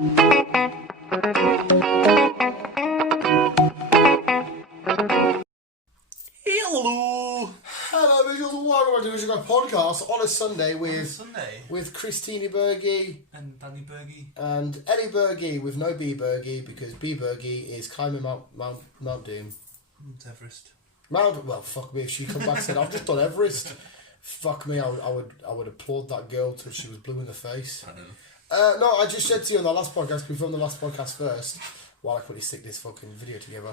Hello! Hello, visuals. Welcome back to the Visual Guy podcast on a Sunday with Christine Bergie and Danny Bergie and Ellie Bergie with no B Bergie because B Bergie is climbing Mount Doom. Mount Everest. Well, fuck me if she come back and said I've just done Everest. Fuck me, I would applaud that girl till she was blue in the face. I don't know. No, I just said to you on the last podcast, we filmed the last podcast first. While I quickly stick this fucking video together.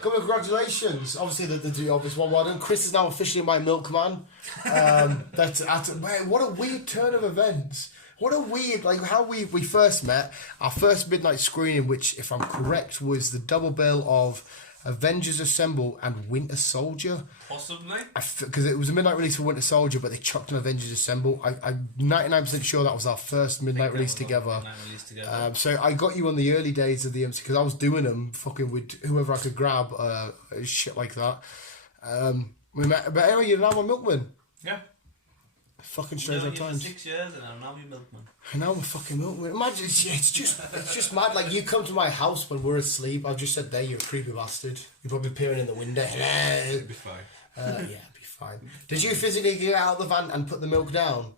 Congratulations. Obviously, the obvious one. Well done. Chris is now officially my milkman. What a weird turn of events. What a weird, how we first met. Our first midnight screening, which, if I'm correct, was the double bill of Avengers Assemble and Winter Soldier. Possibly. Because it was a midnight release for Winter Soldier, but they chucked an Avengers Assemble. I'm 99% sure that was our first midnight release together. So I got you on the early days of the MC because I was doing them fucking with whoever I could grab, shit like that. We met, but anyway, you're now my milkman. Yeah. Fucking strange old times. For 6 years and I'm now your milkman. And now I'm a fucking milkman. Imagine, it's just mad. Like, you come to my house when we're asleep. I've just said there, you're a creepy bastard. You're probably peering in the window. Hello. It'll be fine. Yeah, it'll be fine. Did you physically get out of the van and put the milk down?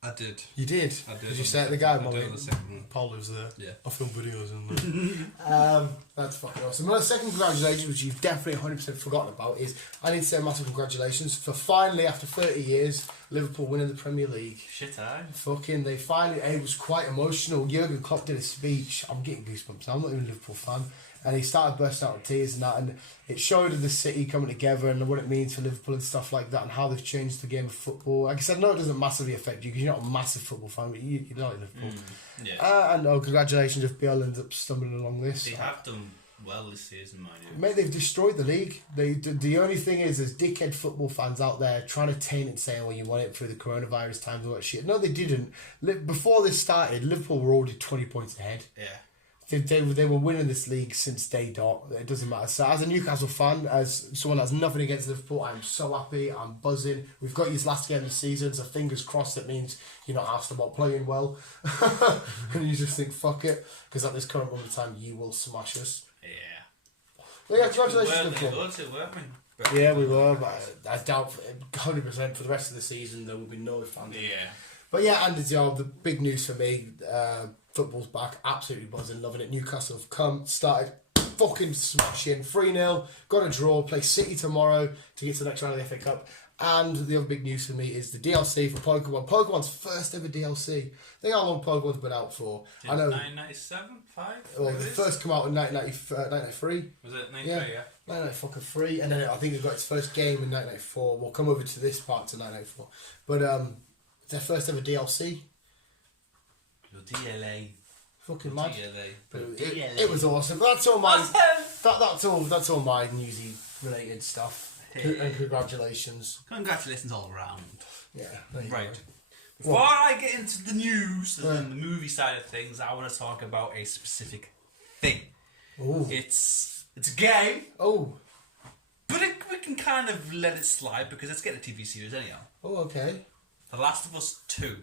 I did. You did? I did. Did you say it to the guy? I did on the second one. Paul lives there. Yeah. I film videos and that's fucking awesome. My second congratulations, which you've definitely 100% forgotten about, is I need to say a massive congratulations for finally, after 30 years, Liverpool winning the Premier League. Shit, aye. Fucking, they finally, it was quite emotional. Jurgen Klopp did a speech. I'm getting goosebumps. I'm not even a Liverpool fan. And he started bursting out in tears and that, and it showed the city coming together and what it means for Liverpool and stuff like that, and how they've changed the game of football. Like I said, no, it doesn't massively affect you because you're not a massive football fan, but you like Liverpool. And congratulations if Bill ends up stumbling along this. They have done well this season, mind you. Mate, they've destroyed the league. The only thing is, there's dickhead football fans out there trying to taint it, saying, well, you won it through the coronavirus times and all that shit. No, they didn't. Before this started, Liverpool were already 20 points ahead. Yeah. They were winning this league since day dot. It doesn't matter. So as a Newcastle fan, as someone that's nothing against Liverpool, I'm so happy. I'm buzzing. We've got his last game of the season, so fingers crossed that means you're not asked about playing well. And you just think, fuck it. Because at this current moment of time, you will smash us. Yeah. Well, yeah, congratulations. Yeah, we were. But I doubt 100% for the rest of the season there will be no fans. Yeah. But yeah, and the big news for me, football's back, absolutely buzzing, loving it. Newcastle have started fucking smashing, 3-0, got a draw, play City tomorrow to get to the next round of the FA Cup. And the other big news for me is the DLC for Pokemon. Pokemon's first ever DLC. Think how long Pokemon's been out for. I know. 1997, 5? Well, they first come out in 1993. Was it 93? Yeah. 1993, and then I think it got its first game in 1994. We'll come over to this part to 1994. But their first ever DLC. Your DLA. Fucking mad. DLA. But it was awesome. That's all my that's all my newsy related stuff. And congratulations. Congratulations all around. Yeah. Right. Before I get into the news and the movie side of things, I want to talk about a specific thing. Ooh. It's a game. Oh. But we can kind of let it slide because it's getting a TV series anyhow. Oh, okay. The Last of Us 2.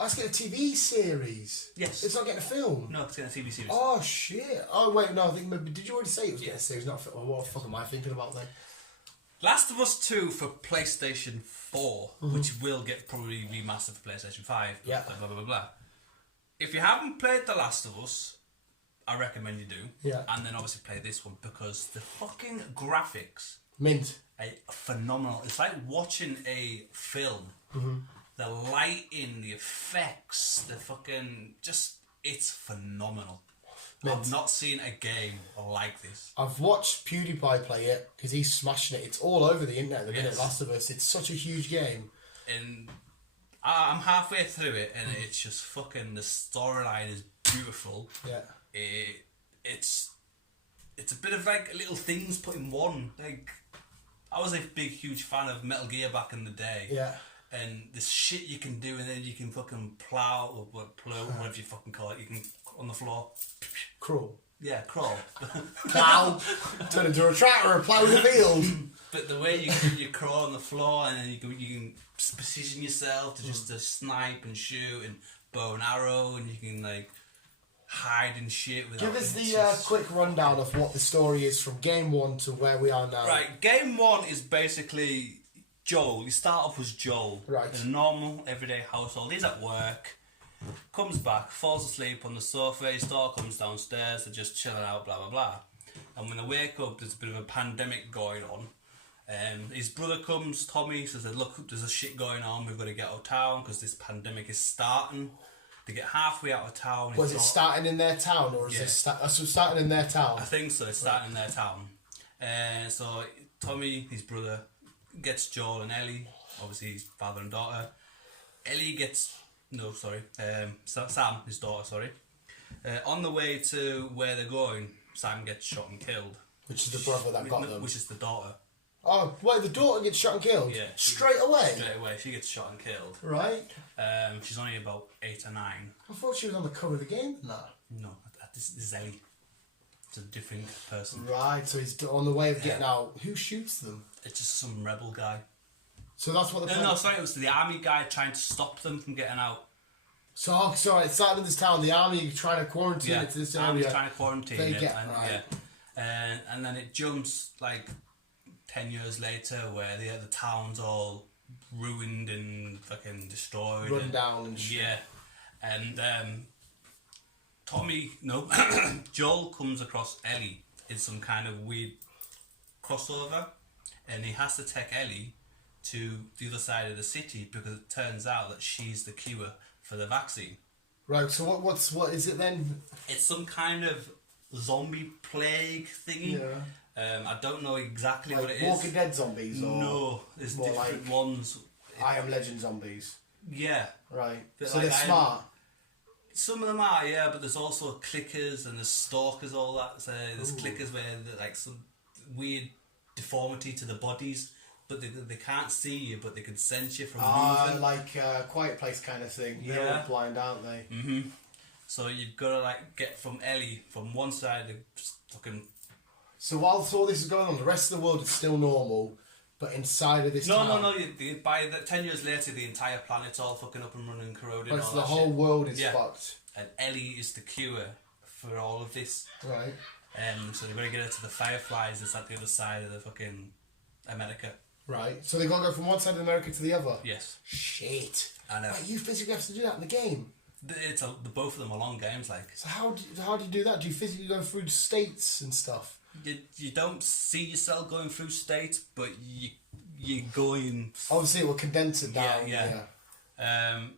That's getting a TV series. Yes. It's not getting a film. No, it's getting a TV series. Oh shit. Oh wait, no. I think maybe did you already say it was getting a series? Not a film. What the fuck am I thinking about then? Last of Us 2 for PlayStation 4, which will get probably remastered for PlayStation 5. Yeah. Blah, blah, blah, blah. If you haven't played The Last of Us, I recommend you do. Yeah. And then obviously play this one because the fucking graphics Mint. are phenomenal. It's like watching a film. The lighting, the effects, the fucking it's phenomenal. Mint. I've not seen a game like this. I've watched PewDiePie play it because he's smashing it. It's all over the internet. The minute Last of Us. It's such a huge game. And I'm halfway through it, and it's just fucking. The storyline is beautiful. Yeah. It's a bit of like little things put in one. Like I was a big, huge fan of Metal Gear back in the day. Yeah. And this shit you can do, and then you can fucking plow or whatever you fucking call it. You can on the floor. Crawl. Yeah, crawl. Plow. Turn into a tractor and plow the field. But the way you crawl on the floor, and then you can position yourself to just to snipe and shoot and bow and arrow, and you can like hiding shit. Give us the quick rundown of what the story is from game 1 to where we are now. Right, game 1 is basically Joel. You start off as Joel. Right. In a normal, everyday household. He's at work, comes back, falls asleep on the sofa, his daughter comes downstairs, they're just chilling out, blah, blah, blah. And when they wake up, there's a bit of a pandemic going on. His brother comes, Tommy, says, look, there's a shit going on, we've got to get out of town because this pandemic is starting. They get halfway out of town. Was it starting in their town, or is it starting in their town? I think so, it's starting in their town. So Tommy, his brother, gets Joel and Ellie, obviously his father and daughter. Ellie gets, Sam, his daughter, on the way to where they're going, Sam gets shot and killed. Which is the brother that got them? Which is the daughter. Oh, wait, the daughter gets shot and killed? Yeah. Straight away? Straight away, she gets shot and killed. Right. She's only about 8 or 9. I thought she was on the cover of the game. No, this is Ellie. It's a different person. Right, so he's on the way of getting out. Who shoots them? It's just some rebel guy. So that's what the... No, sorry, it was the army guy trying to stop them from getting out. So, sorry, it started in this town, the army trying to quarantine it to this area. Army's trying to quarantine it. Right. And then it jumps, 10 years later, where the town's all ruined and fucking destroyed. Run down and shit. Yeah. And Joel comes across Ellie in some kind of weird crossover, and he has to take Ellie to the other side of the city because it turns out that she's the cure for the vaccine. Right, so what is it then? It's some kind of zombie plague thingy. Yeah. I don't know exactly what it is. Walking Dead zombies? Or no, there's different ones. I Am Legend zombies? Yeah. Right. But so they're smart? Some of them are, yeah, but there's also clickers and there's stalkers, all that. So there's clickers where there's some weird deformity to the bodies, but they can't see you, but they can sense you from moving. Like Quiet Place kind of thing. Yeah. They're all blind, aren't they? Mm-hmm. So you've got to get from Ellie from one side of fucking... So whilst all this is going on, the rest of the world is still normal, but inside of this town... No. By 10 years later, the entire planet's all fucking up and running, corroded. Right, so the whole world is fucked. And Ellie is the cure for all of this. Right. So they've got to get her to the Fireflies that's at the other side of the fucking America. Right. So they've got to go from one side of America to the other? Yes. Shit. I know. Right, you physically have to do that in the game? Both of them are long games, So how do you do that? Do you physically go through states and stuff? You don't see yourself going through states, but you're going... Obviously it will condense it down. Yeah. And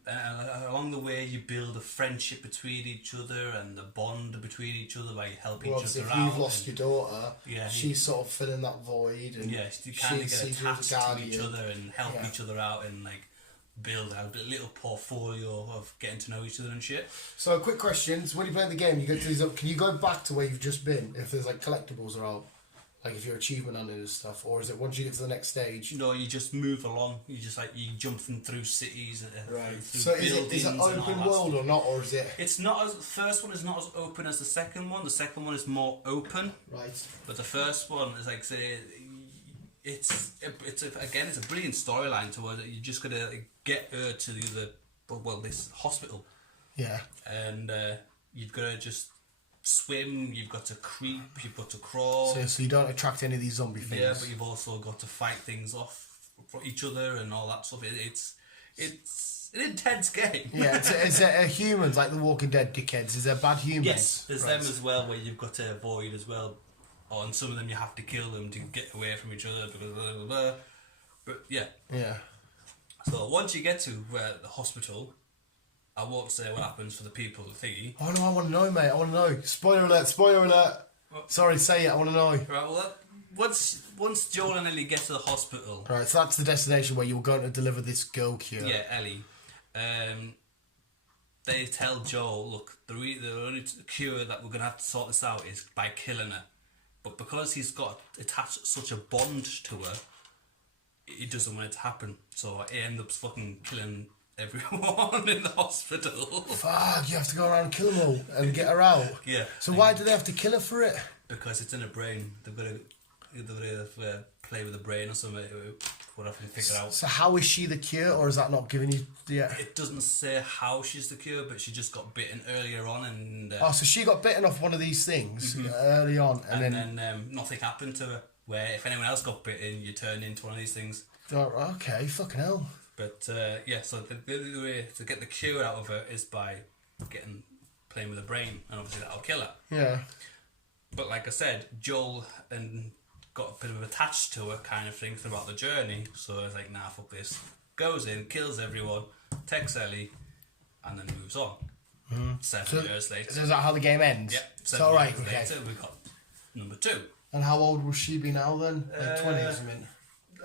along the way you build a friendship between each other and a bond between each other by helping each other out. If you've lost your daughter, she's sort of filling that void. And you kind of get attached to each other and help each other out and build out a little portfolio of getting to know each other and shit. So, quick questions. When you play the game, you go to these up. Can you go back to where you've just been if there's collectibles are out? If you're achievement hunting and stuff, or is it once you get to the next stage? No, you just move along. You just you jump through cities. Right. Through so is it open world or not, or is it? It's not as the first one is not as open as the second one. The second one is more open. Right. But the first one is it's a brilliant storyline to where you just gotta get her to this hospital. Yeah. And you've got to just swim, you've got to creep, you've got to crawl. So you don't attract any of these zombie things. Yeah, but you've also got to fight things off for each other and all that stuff. It's an intense game. Yeah, is there humans like the Walking Dead dickheads? Is there bad humans? Yes, there's them as well where you've got to avoid as well. And some of them you have to kill them to get away from each other because blah, blah, blah. But yeah. Yeah. So once you get to the hospital, I won't say what happens for the people thingy. Oh no, I want to know, mate. I want to know. Spoiler alert! Sorry, say it. I want to know. Right. Well, once Joel and Ellie get to the hospital. Right. So that's the destination where you're going to deliver this girl cure. Yeah, Ellie. They tell Joel, look, the only cure that we're gonna have to sort this out is by killing her. But because he's got attached such a bond to her, he doesn't want it to happen. So he ends up fucking killing everyone in the hospital. Fuck, you have to go around and kill them all and get her out. Yeah. So why do they have to kill her for it? Because it's in her brain. They've got to play with the brain or something. we'll have to figure out. So how is she the cure, or is that not giving you? Yeah. It doesn't say how she's the cure, but she just got bitten earlier on, and Oh, so she got bitten off one of these things early on, and then nothing happened to her. Where if anyone else got bitten, you turn into one of these things. Oh, okay, fucking hell. But yeah, so the way to get the cure out of her is by playing with the brain, and obviously that'll kill her. Yeah. But like I said, Joel got a bit of attached to her kind of thing throughout the journey. So I was like, nah, fuck this. Goes in, kills everyone, takes Ellie, and then moves on. 7 years later. So is that how the game ends? Yeah. 7 years okay. later, we got number 2. And how old will she be now then? Like 20s, I mean.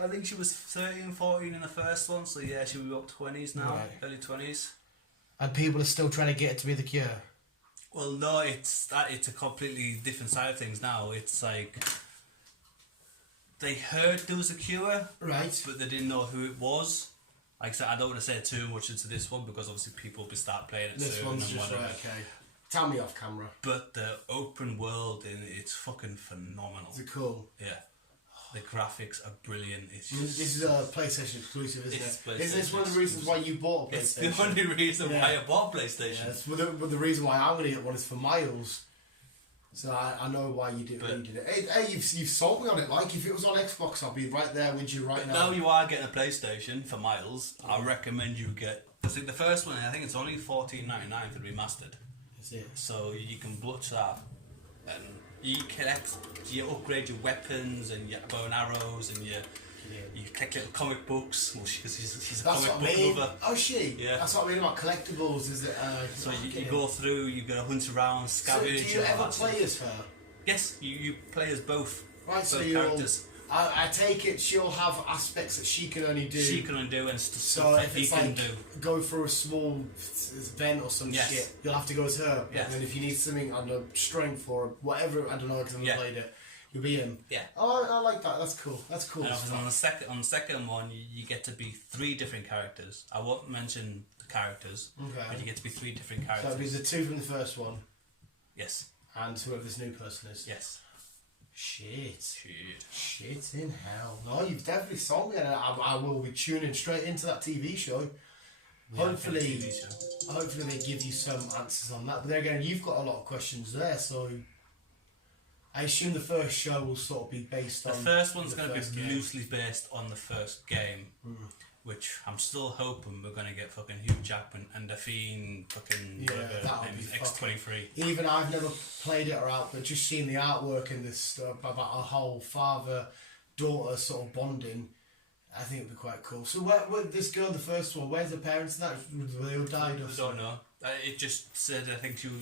I think she was 13, 14 in the first one, so yeah, she'll be up 20s now, Right. early 20s. And people are still trying to get it to be the cure. Well, no, it's a completely different side of things now. It's like they heard there was a cure, Right. but they didn't know who it was. Like I said, I don't want to say too much into this one because obviously people will start playing it This soon one's and just whatever. right, okay. Tell me off camera. But the open world in it's fucking phenomenal. Is it cool? Yeah. The graphics are brilliant. It's This just, is a PlayStation exclusive, isn't It's it? Isn't this PlayStation one of the reasons why you bought a it's PlayStation? the only reason why Yeah. I bought PlayStation. Yes, but the reason why I'm going to get one is for Miles. So I know why you did, it. Hey, you've sold me on it. Like, if it was on Xbox, I'll be right there with you right now. Now you are getting a PlayStation for Miles. I recommend you get. I think the first one. I think it's only $14.99 for remastered. That's it. So you can blutch that, and you collect, you upgrade your weapons and your bow and arrows, and you collect little comic books. Well, she's a That's comic what I book mean. lover. Oh, she? Yeah. That's what I mean about collectibles, is that... So you go through, you go hunt around, So scavenge. do you and all ever that stuff. play as her? Yes, you play as both. Right, so both you'll... characters. I take it she'll have aspects that she can only do. She can undo and So stuff that if he it's can like do. go through a small vent or some Yes. shit, you'll have to go as her. But Yes. then if you need something, I don't know, strength or whatever, I don't know because I've never played it, you'll be in. Yeah. Oh, I like that. That's cool. That's cool. And obviously on the second one, you get to be 3 different characters. I won't mention the characters, Okay. but you get to be 3 different So characters. it'll be the 2 from the first one Yes. and whoever this new person is. Yes. Shit in hell. No, you've definitely sold me, and I will be tuning straight into that TV show. Hopefully they give you some answers on that. But then again, you've got a lot of questions there, so I assume the first show will sort of be based on... The first one's going to be game. loosely based on the first game, which I'm still hoping we're going to get fucking Hugh Jackman and the Fiend fucking that'll be X-23. Even I've never played it or out, but just seeing the artwork and this about a whole father-daughter sort of bonding, I think it'd be quite cool. So where this girl, the first one, where's the parents in that? Were they all died or I something? don't know. It just said, I think she was...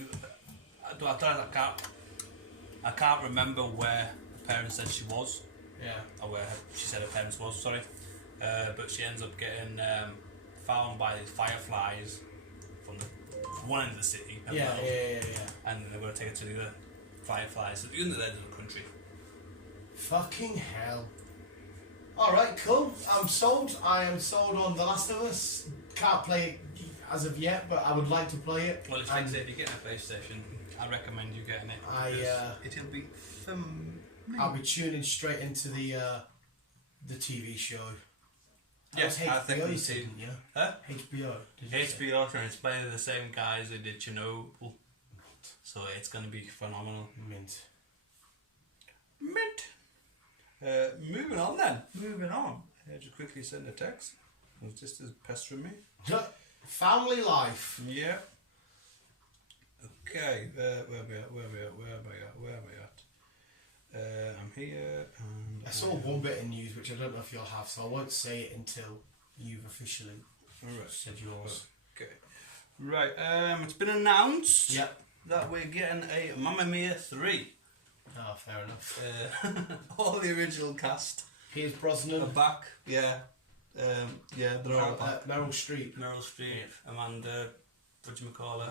I can't remember where the parents said she was. Yeah. Or where she said her parents was, sorry. But she ends up getting found by fireflies from one end of the city. Yeah. And they're going to take her to the other fireflies at the other end of the country. Fucking hell. Alright, cool. I'm sold. I am sold on The Last of Us. Can't play it as of yet, but I would like to play it. Well, if you get a PlayStation, I recommend you getting it. It'll be fun. I'll be tuning straight into the TV show. Yes, I think HBO, we you see. said, didn't you? Huh? HBO. Did you say? HBO, and it's by the same guys who did Chernobyl. So it's going to be phenomenal. Mint. Moving on then. Moving on. I just quickly send a text. It was just as pestering me. Family life. Yeah. Okay. Where am I at? I'm here. And I saw one bit in news which I don't know if you'll have, so I won't say it until you've officially said yours. Okay. Right. It's been announced. Yep. That we're getting a Mamma Mia 3. Ah, fair enough. All the original cast Pierce Brosnan. are back. Yeah. They're all back. Meryl Streep. Meryl Streep, Amanda, whatchamacallit,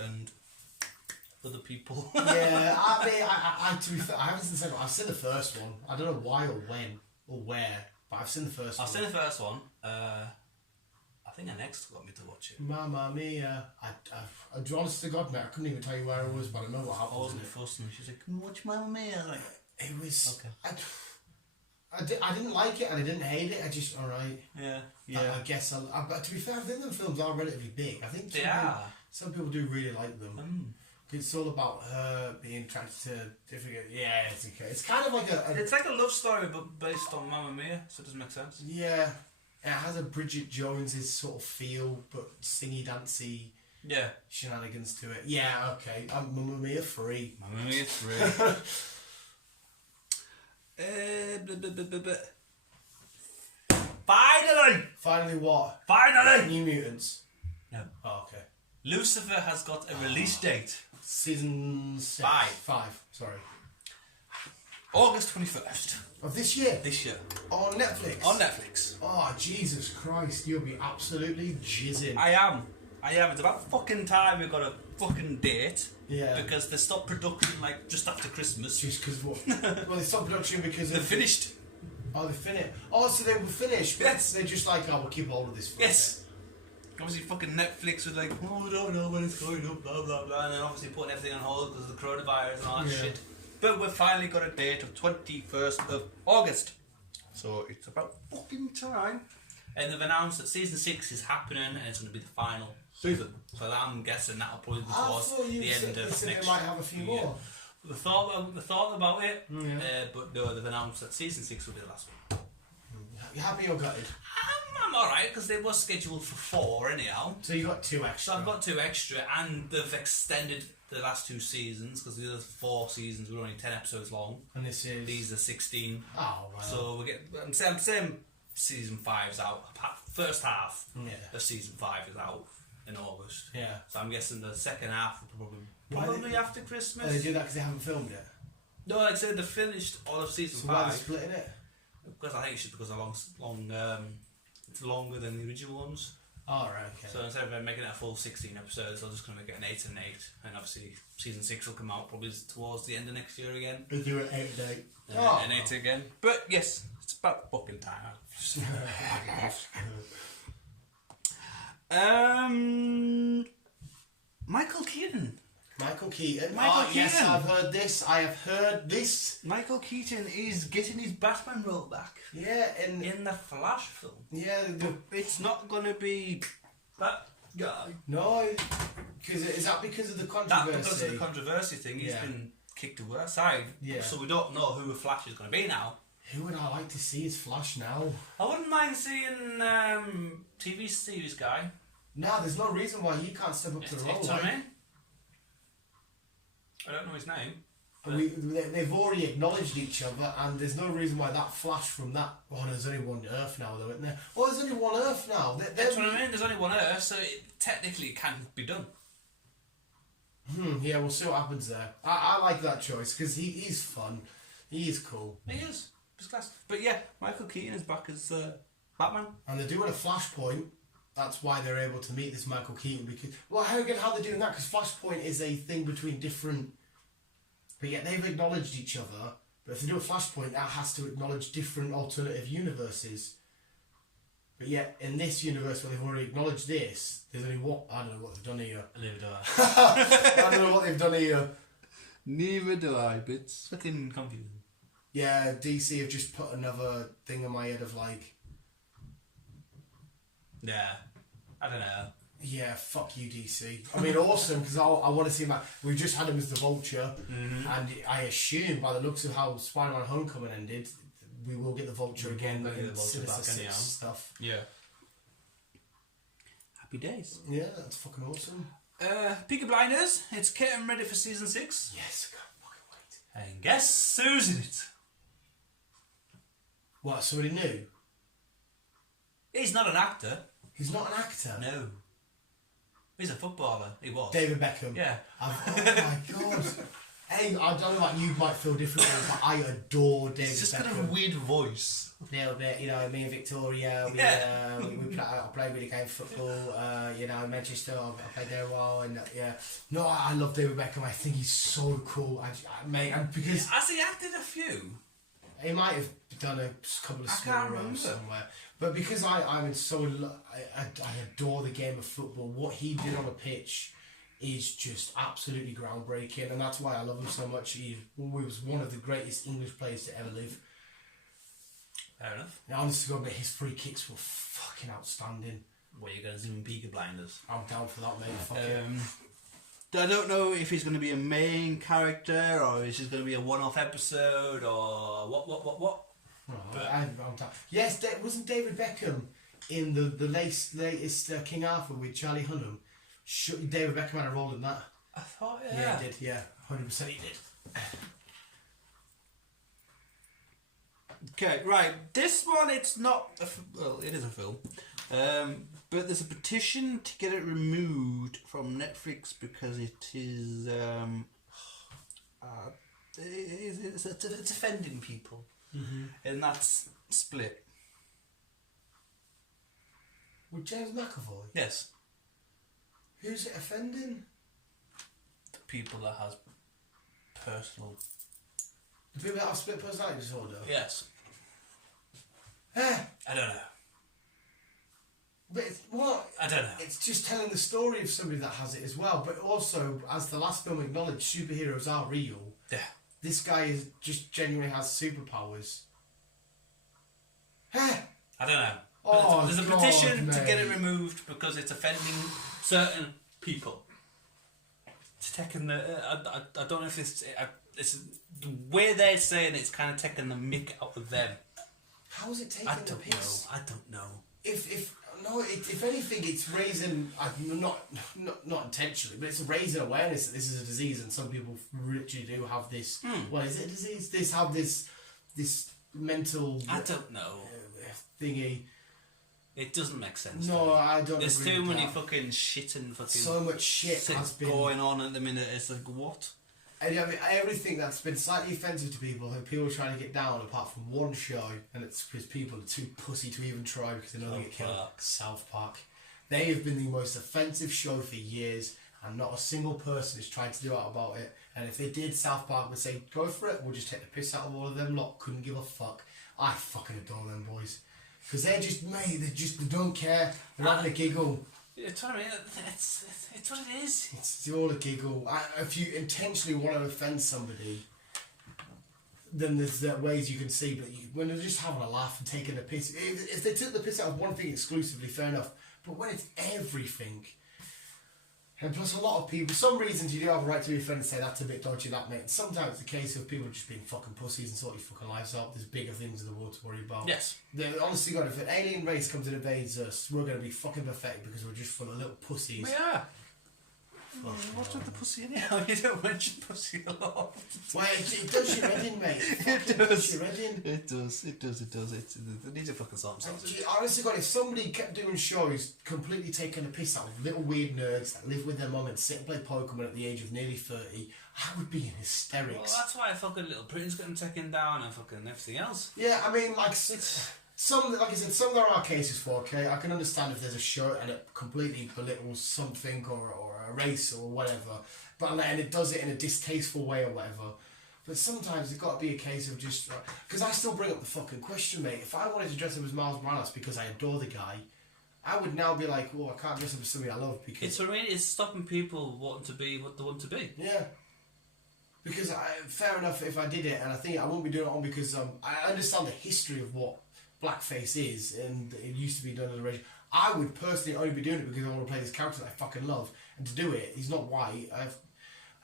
and other people. Yeah, I mean, I to be fair, I haven't seen the second one. I've seen the first one. I don't know why or when or where, but I've seen the first one. I've seen the first one. I think an ex got me to watch it. Mamma Mia. I do honest to God, mate, I couldn't even tell you where it was, but I know what I happened. wasn't fussing. She's like, "Can you watch Mamma Mia?" I was like, It was... okay. I didn't like it and I didn't hate it. I just alright. Yeah. I guess. But to be fair, I think the films are relatively big. I think some people do really like them. It's all about her being attracted to different. Yeah, it's okay. It's kind of like It's like a love story, but based on Mamma Mia, so it doesn't make sense. Yeah, it has a Bridget Jones's sort of feel, but singy, dancey. Yeah. Shenanigans to it. Yeah, okay. Mamma Mia 3. Mamma Mia 3. Finally what? Finally! New Mutants. No. Oh, okay. Lucifer has got a release date. Season 6. 5, sorry. August 21st. Of this year? This year. On Netflix? On Netflix. Oh, Jesus Christ. You'll be absolutely jizzing. I am. It's about fucking time we got a fucking date. Yeah. Because they stopped production like just after Christmas. Just because what? Well, they stopped production because... They're finished. Oh, they finished. Oh, so they were finished. Yes. They're just like, oh, we'll keep hold of this for Yes. Obviously, fucking Netflix was like, oh, we don't know when it's going up, blah, blah, blah. And then obviously putting everything on hold because of the coronavirus and all that shit. But we've finally got a date of 21st of August. So it's about fucking time. And they've announced that season 6 is happening and it's going to be the final season. So I'm guessing that'll probably be towards the end of next year. They might have a few more. The thought about it, but no, they've announced that season 6 will be the last one. You happy or gutted? I'm alright because they were scheduled for 4 anyhow. So you got 2 extra. So I've got 2 extra, and they've extended the last 2 seasons because the other 4 seasons were only 10 episodes long. And these are 16. Oh, wow. So we get. I'm saying season 5's out. First half of season 5 is out in August. Yeah. So I'm guessing the second half will probably after Christmas. Oh, they do that because they haven't filmed it. No, like I said, they finished all of season 5. Why are they splitting it? Because I think it's just because of it's longer than the original ones. Oh, right, okay. So instead of making it a full 16 episodes, they're just going to make it an 8 and 8. And obviously, season 6 will come out probably towards the end of next year again. They'll do it 8 and 8. And 8 again. But yes, it's about fucking time. Michael Keaton. Yes, I've heard this. I have heard this. Michael Keaton is getting his Batman role back. Yeah, in the Flash film. Yeah, it's not gonna be that guy. No, is that because of the controversy? That because of the controversy thing. He's been kicked aside. Yeah. So we don't know who the Flash is gonna be now. Who would I like to see as Flash now? I wouldn't mind seeing TV series guy. No, there's no reason why he can't step up to the role. I don't know his name. They've already acknowledged each other, and there's no reason why that Flash from that. Oh, there's only one Earth now, though, isn't there? Oh, there's only one Earth now. That's what I mean. There's only one Earth, so it technically can be done. Yeah, we'll see what happens there. I like that choice because he's fun. He is cool. He is. He's class. But yeah, Michael Keaton is back as Batman. And they're doing a Flashpoint. That's why they're able to meet this Michael Keaton because how they're doing that because Flashpoint is a thing between different. But yet they've acknowledged each other. But if they do a Flashpoint, that has to acknowledge different alternative universes. But yet in this universe where they've already acknowledged this, there's only what I don't know what they've done here. Neither do I. I don't know what they've done here. Neither do I. But it's fucking confusing. Yeah, DC have just put another thing in my head of like. Yeah, I don't know. Yeah, fuck you, DC. I mean, awesome, because I want to see him. We just had him as the Vulture, and I assume, by the looks of how Spider-Man Homecoming ended, we will get the Vulture again in Sinister Six stuff. Yeah. Happy days. Yeah, that's fucking awesome. Peaky Blinders, it's getting ready for season 6. Yes, I can't fucking wait. And guess who's in it? What, somebody new? He's not an actor. He's not an actor? No. He's a footballer. He was. David Beckham. Yeah. Oh my god. Hey, I don't know about you might feel differently, but I adore David Beckham. He's just got a weird voice. A little bit, me and Victoria, I played really game football, in Manchester, I played there a while, and No, I love David Beckham, I think he's so cool, because... Has he acted a few? He might have done a couple of small roles somewhere. But because I adore the game of football, what he did on a pitch is just absolutely groundbreaking, and that's why I love him so much. He was one of the greatest English players to ever live. Fair enough. And honestly, God, mate, his free kicks were fucking outstanding. What, you're going to zoom Peaky Blinders? I'm down for that, mate. Fuck it. I don't know if he's going to be a main character or is it going to be a one-off episode or what. Oh, I'm down. Yes, wasn't David Beckham in the latest King Arthur with Charlie Hunnam? David Beckham had a role in that. I thought, Yeah, he did. Yeah, 100% he did. Okay, right. This one, it's not. Well, it is a film. But there's a petition to get it removed from Netflix because it is. It's offending people. Mm-hmm. And that's Split. With James McAvoy? Yes. Who's it offending? The people that has personal. The people that have split personality disorder? Yes. I I don't know. But it's what? I don't know. It's just telling the story of somebody that has it as well. But also, as the last film acknowledged, superheroes are real. Yeah. This guy is just genuinely has superpowers. I don't know. Oh, there's a God, petition mate. to get it removed because it's offending certain people. It's taking the. I don't know if it's the way they're saying it's kind of taking the mick out of them. How is it taking I the don't piss? know. I don't know. If anything, it's raising not intentionally, but it's raising awareness that this is a disease, and some people literally do have this. Well, is it a disease? This mental. I don't know. Thingy. It doesn't make sense. No, I don't. There's agree too with many that. fucking shit and fucking. So much shit has been going on at the minute. It's like what? And I mean, everything that's been slightly offensive to people, and people are trying to get down, apart from one show, and it's because people are too pussy to even try because they know they get killed. South Park. They have been the most offensive show for years, and not a single person has tried to do out about it. And if they did, South Park would say, "Go for it. We'll just take the piss out of all of them." Lot couldn't give a fuck. I fucking adore them boys because they're just mate. They don't care. They're having a giggle. It's what I mean. It's what it is. It's all a giggle. If you intentionally want to offend somebody, then there's ways you can see. But when they're just having a laugh and taking a piss, if they took the piss out of one thing exclusively, fair enough. But when it's everything, and plus a lot of people, some reasons you do have a right to be offended and say that's a bit dodgy, that mate. And sometimes it's a case of people just being fucking pussies and sort your fucking lives out. There's bigger things in the world to worry about. Yes. Honestly, God, if an alien race comes and invades us, we're going to be fucking pathetic because we're just full of little pussies. We are. What's with the pussy anyhow? You don't mention pussy a lot. Well, it does your head in, mate. It does your head in. It does. It needs a fucking song. Honestly, God, if somebody kept doing shows completely taking the piss out of little weird nerds that live with their mum and sit and play Pokemon at the age of nearly 30, I would be in hysterics. Well, that's why fucking Little Prince got him taken down and fucking everything else. Yeah, I mean, like, some, like I said, some there are cases for, okay? I can understand if there's a show and it completely belittles something or a race or whatever, and it does it in a distasteful way or whatever. But sometimes it's got to be a case of just... Because I still bring up the fucking question, mate. If I wanted to dress up as Miles Morales because I adore the guy, I would now be like, well, I can't dress up as somebody I love because... It's what I mean, it's stopping people wanting to be what they want to be. Yeah. Because, fair enough if I did it, and I think I won't be doing it on because I understand the history of what blackface is, and it used to be done as a race. I would personally only be doing it because I want to play this character that I fucking love, and to do it, he's not white.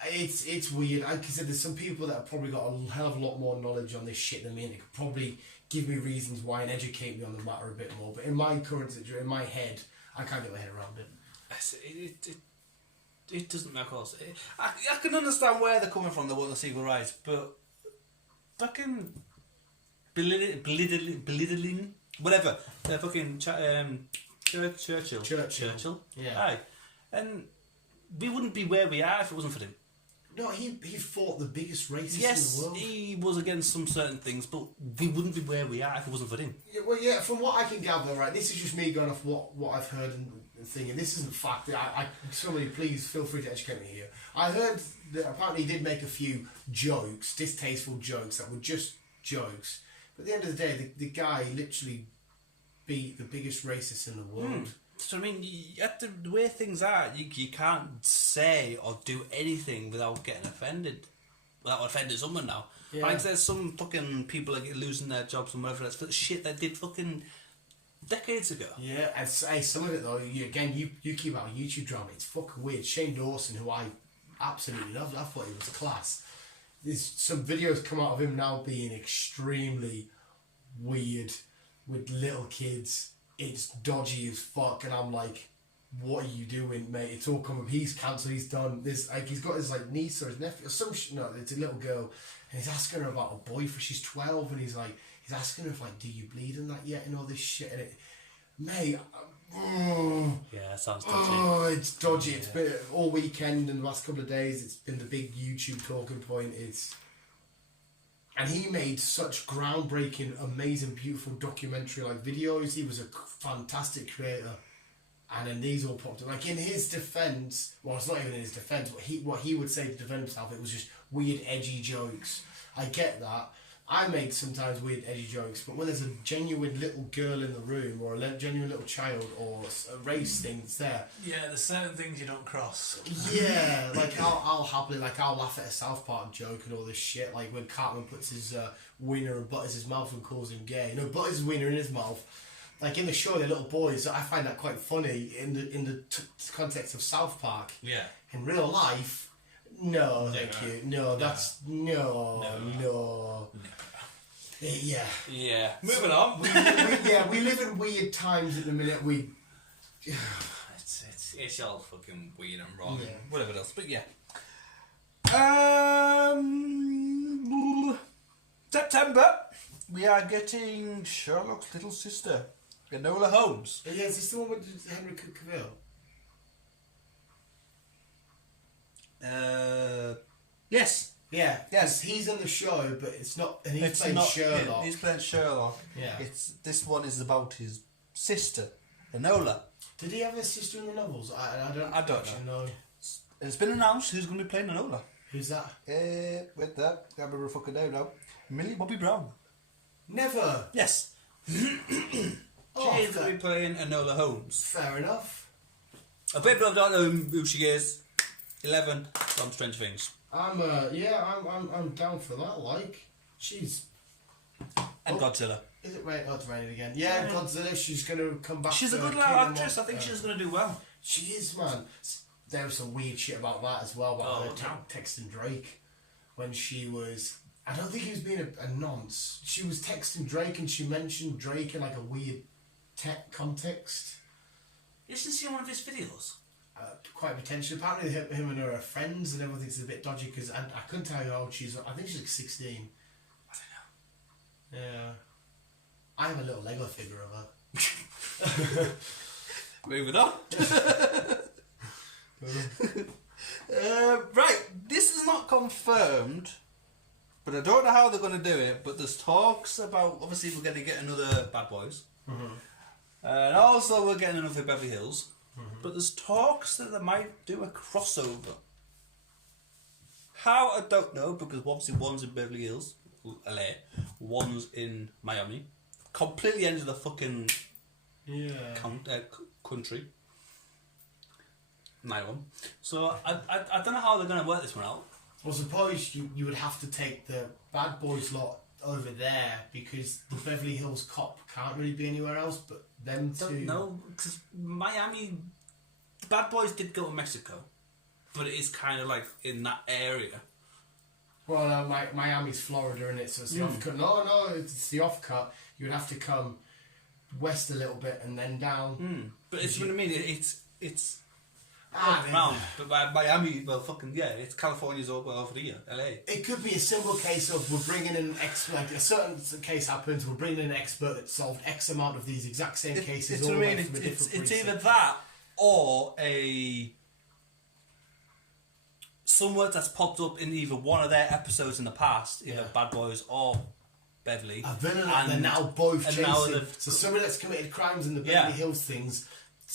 It's weird. Like I said, there's some people that have probably got a hell of a lot more knowledge on this shit than me, and they could probably give me reasons why and educate me on the matter a bit more. But in my current situation, in my head, I can't get my head around it. It doesn't make sense. I can understand where they're coming from. They want the equal rights, but fucking belittling, whatever. They're fucking Churchill. Yeah. Aye. And we wouldn't be where we are if it wasn't for him. No, he fought the biggest racist Yes, in the world. he was against some certain things, but we wouldn't be where we are if it wasn't for him. Yeah, well, yeah, from what I can gather, right, this is just me going off what I've heard and thinking. This isn't fact. Somebody please feel free to educate me here. I heard that apparently he did make a few jokes, distasteful jokes that were just jokes. But at the end of the day, the guy literally beat the biggest racist in the world. So I mean, the way things are, you can't say or do anything without getting offended. without offending someone now. Yeah. Like there's some fucking people like losing their jobs and whatever that's for shit they did fucking decades ago. Yeah, and hey, some of it though, you keep out YouTube drama, it's fucking weird. Shane Dawson, who I absolutely loved, I thought he was class. There's some videos come out of him now being extremely weird with little kids. It's dodgy as fuck, and I'm like, what are you doing, mate? It's all come up. He's cancelled. He's done this. Like he's got his like niece or his nephew or some shit. No, it's a little girl, and he's asking her about a boyfriend. She's 12, and he's asking her if like, do you bleed in that yet, and all this shit. And it, mate, Yeah, that sounds dodgy. oh, it's dodgy. It's been all weekend and the last couple of days. It's been the big YouTube talking point. And he made such groundbreaking, amazing, beautiful documentary like videos. He was a fantastic creator. And then these all popped up. Like in his defence, well, it's not even in his defence. What he would say to defend himself, it was just weird, edgy jokes. I get that. I make sometimes weird, edgy jokes, but when there's a genuine little girl in the room, or a genuine little child, or a race thing that's there. Yeah, there's certain things you don't cross. Yeah, like I'll happily, like I'll laugh at a South Park joke and all this shit. Like when Cartman puts his wiener and butters his mouth and calls him gay. No, butters his wiener in his mouth. Like in the show, the little boys, I find that quite funny in the context of South Park. Yeah. In real life, no, thank you. No, that's no. Yeah. Yeah. Moving on. We live in weird times at the minute. It's all fucking weird and wrong. Yeah. Whatever else, but yeah. September, we are getting Sherlock's little sister, Enola Holmes. Yeah, is this the one with Henry Cavill? Yes. Yeah. Yes. He's in the show, but it's not. And he's It's playing not, Sherlock. Yeah, he's playing Sherlock. Yeah. This one is about his sister, Enola. Did he have a sister in the novels? I don't actually know. It's been announced who's going to be playing Enola. Who's that? With that, I remember fucking name now. Millie Bobby Brown. Never. Yes. Oh, She is going to be playing Enola Holmes. Fair enough. A bit of don't know who she is. 11 from Stranger Things. I'm down for that. Like, she's. And Godzilla. Is it rain? Oh, it's raining again. Yeah, Godzilla. She's gonna come back. She's a good little actress. I think she's going to do well. She is, man. There was some weird shit about that as well. About her texting Drake when she was. I don't think he was being a nonce. She was texting Drake and she mentioned Drake in like a weird tech context. Isn't she one of his videos? Quite potentially. Apparently, him and her are friends, and everyone thinks it's a bit dodgy because I couldn't tell you how old she's. I think she's like 16. I don't know. Yeah. I have a little Lego figure of her. Moving on. Right, this is not confirmed, but I don't know how they're going to do it. But there's talks about, obviously we're going to get another Bad Boys, and also we're getting another Beverly Hills. But there's talks that they might do a crossover. How, I don't know, because obviously one's in Beverly Hills, LA, one's in Miami, completely end of the fucking country. Neither one. So I don't know how they're going to work this one out. Well, suppose you would have to take the Bad Boys lot over there because the Beverly Hills cop can't really be anywhere else but them two. No, because Miami, Bad Boys did go to Mexico, but it is kind of like in that area. Well, Miami's Florida, isn't it? So it's the off-cut. No, it's the off-cut. You would have to come west a little bit and then down. But it's what I mean. It's Ah, round, but by Miami, well, fucking yeah, it's California's over here, LA. It could be a simple case of we're bringing in an expert. Like a certain case happens, we're bringing in an expert that solved X amount of these exact same cases. It's all what I mean. from a different It's precinct. either that or a someone that's popped up in either one of their episodes in the past, either Bad Boys or Beverly. A villain that they're now both chasing. Now so somebody that's committed crimes in the Beverly Hills things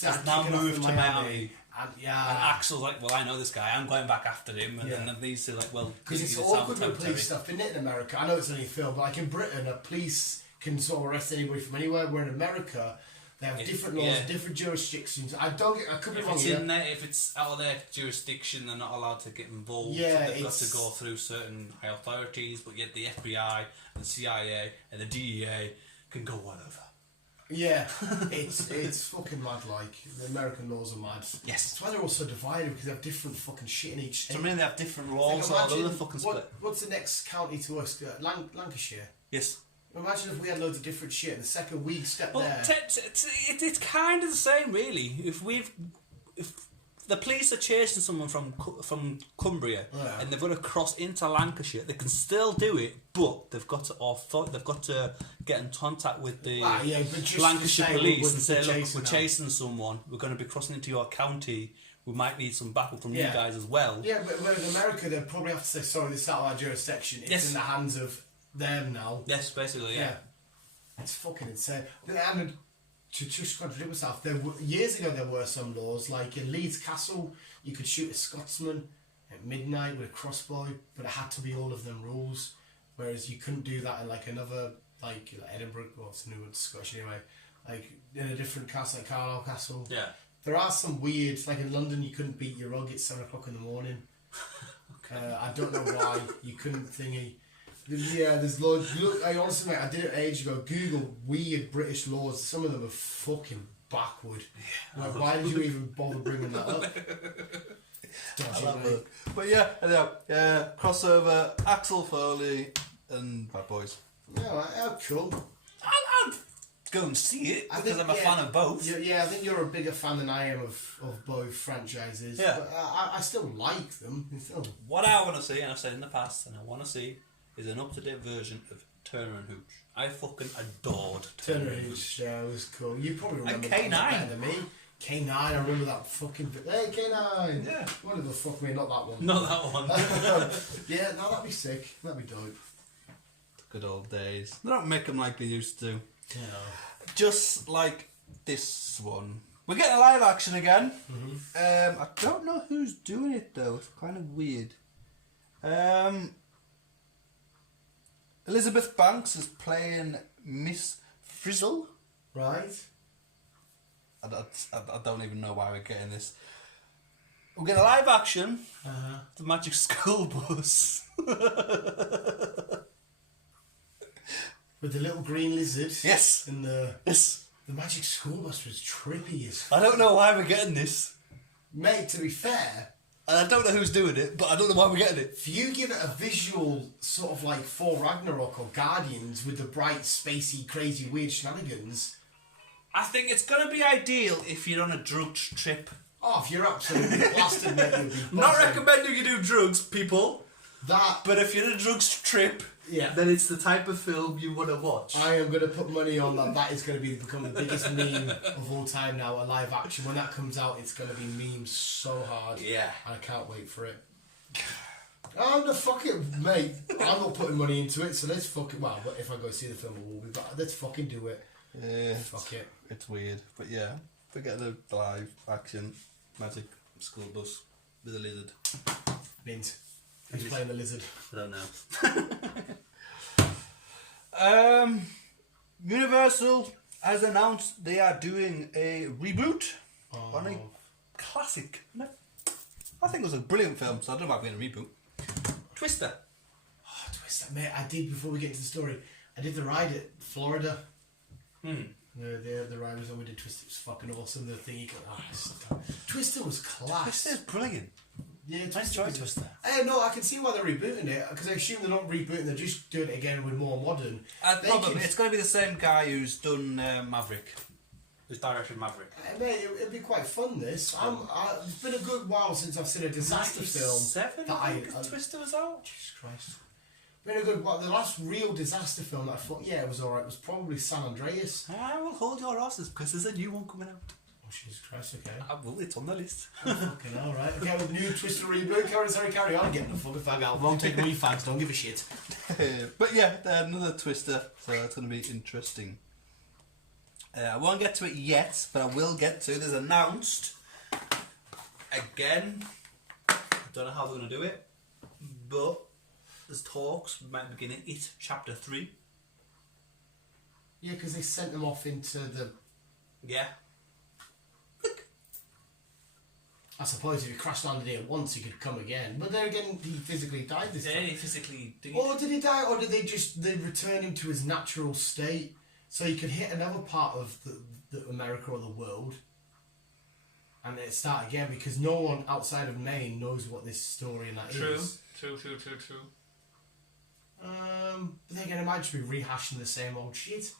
has now moved to Miami. And, and Axel's like, well, I know this guy, I'm going back after him, and then these two like, well, because it's awkward with police stuff, isn't it? In America, I know it's only a film, but like in Britain, a police can sort of arrest anybody from anywhere. Where in America, They have different laws, different jurisdictions. I could be wrong. If it's out of their jurisdiction, they're not allowed to get involved. Yeah, they've got to go through certain high authorities, but yet the FBI and the CIA and the DEA can go whatever. Yeah, it's fucking mad. Like the American laws are mad. Yes, that's why they're all so divided, because they have different fucking shit in each state. So I mean, they have different laws. Like, All the fucking split. What's the next county to us? Lancashire. Yes. Imagine if we had loads of different shit, and the second we step there. It's kind of the same, really. If the police are chasing someone from Cumbria and they've got to cross into Lancashire, they can still do it, but they've got to get in contact with the Lancashire police and say, look, we're chasing someone, we're going to be crossing into your county, we might need some backup from you guys as well. Yeah, but in America, they'd probably have to say, sorry, this is out of our jurisdiction, it's in the hands of them now. Yes, basically, yeah. It's fucking insane. And to just contradict myself, years ago there were some laws, like in Leeds Castle, you could shoot a Scotsman at midnight with a crossbow, but it had to be all of them rules, whereas you couldn't do that in like another, like Edinburgh, well it's New Scottish anyway, like in a different castle, like Carlisle Castle. Yeah. There are some weird, like in London you couldn't beat your rug at 7 o'clock in the morning. Okay. I don't know why you couldn't thingy. Yeah, there's loads. Look, I honestly, mate, I did it ages ago. Google weird British laws. Some of them are fucking backward. Yeah, like, why did you even bother bringing that up? But yeah, anyhow, crossover, Axel Foley and Bad Boys. Yeah, right, oh, cool. I'd go and see it because I'm a fan of both. Yeah, I think you're a bigger fan than I am of both franchises. Yeah. But I still like them. What I want to see, and I've said in the past, and I want to see, is an up-to-date version of Turner and Hooch. I fucking adored Turner and Hooch. Yeah, it was cool. You probably remember K9. that better than me. K9, I remember that fucking... Hey, K9! Yeah. What the fuck, me? Not that one. Not that one. Yeah, no, that'd be sick. That'd be dope. Good old days. They don't make them like they used to. Yeah. Just like this one. We're getting a live action again. Mm-hmm. I don't know who's doing it though. It's kind of weird. Elizabeth Banks is playing Miss Frizzle. Right. I don't even know why we're getting this. We're getting a live action. The Magic School Bus. With the little green lizard. Yes. And the Yes. Magic School Bus was trippy as I don't know why we're getting this. Mate, to be fair, And I don't know who's doing it, but I don't know why we're getting it. if you give it a visual sort of like Thor Ragnarok or Guardians with the bright, spacey, crazy, weird shenanigans. I think it's going to be ideal if you're on a drug trip. Oh, if you're absolutely blasted, mate, you'll be buzzing. Not recommending you do drugs, people. That, But if you're on a drugs trip, then it's the type of film you want to watch. I am going to put money on that. That is going to become the biggest meme of all time now, a live action. When that comes out, it's going to be memed so hard. Yeah. I can't wait for it. Oh, no, fuck it, mate. I'm not putting money into it, so let's fucking... Well, if I go see the film, I will be, but let's fucking do it. Yeah. Fuck it. It's weird. But yeah, forget the live action Magic School Bus with a lizard. Mint. Who's playing the lizard? I don't know. Universal has announced they are doing a reboot on a classic. I think it was a brilliant film, so I don't know about being a reboot. Twister. Oh, Twister. Mate, I did, before we get into the story, I did the ride at Florida. The ride was when we did Twister. It was fucking awesome. The thing you go, Twister was class. Twister's brilliant. Yeah, I enjoyed Twister. No, I can see why they're rebooting it, because I assume they're not rebooting, they're just doing it again with more modern. Probably. It's going to be the same guy who's done Maverick. Who's directed Maverick. Mate, it'd be quite fun, this. It's been a good while since I've seen a disaster film. I think Twister was out. Jesus Christ. Been a good while. The last real disaster film that I thought, yeah, it was alright, was probably San Andreas. I will hold your horses, because there's a new one coming out. Oh, Jesus Christ, okay. It's on the list. Fucking alright. Okay, with the new Twister reboot, carry on. Getting the fucking fag out. Won't take me fags, don't give a shit. But yeah, another Twister, so it's going to be interesting. I won't get to it yet, but I will get to. There's announced again. I don't know how they're going to do it, but there's talks. We might be beginning It Chapter 3. Yeah, because they sent them off into the Yeah. I suppose if he crash landed here once, he could come again. But then again, he physically died this time. He physically did. Or did he die, or did they return him to his natural state so he could hit another part of the America or the world, and then start again? Because no one outside of Maine knows what this story and that is. True. But then again, it might just be rehashing the same old shit.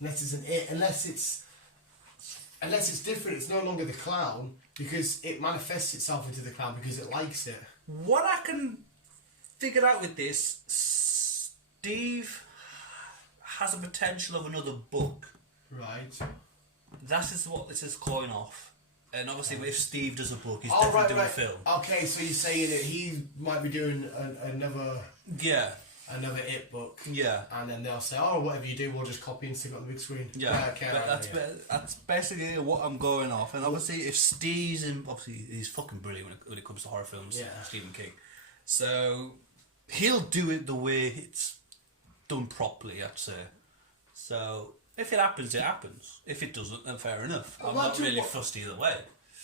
Unless it's different. It's no longer the clown because it manifests itself into the clown because it likes it. What I can figure out with this, Steve has a potential of another book. Right. That is what this is calling off. And obviously, if Steve does a book, he's definitely doing a film. Okay, so you're saying that he might be doing another It book. Yeah. And then they'll say, oh, whatever you do, we'll just copy and stick it on the big screen. Yeah. Okay, That's basically what I'm going off. And obviously, if Steve's in, obviously, he's fucking brilliant when it comes to horror films. Yeah. Stephen King. So he'll do it the way it's done properly, I'd say. So if it happens, it happens. If it doesn't, then fair enough. I'm not really fussed either way.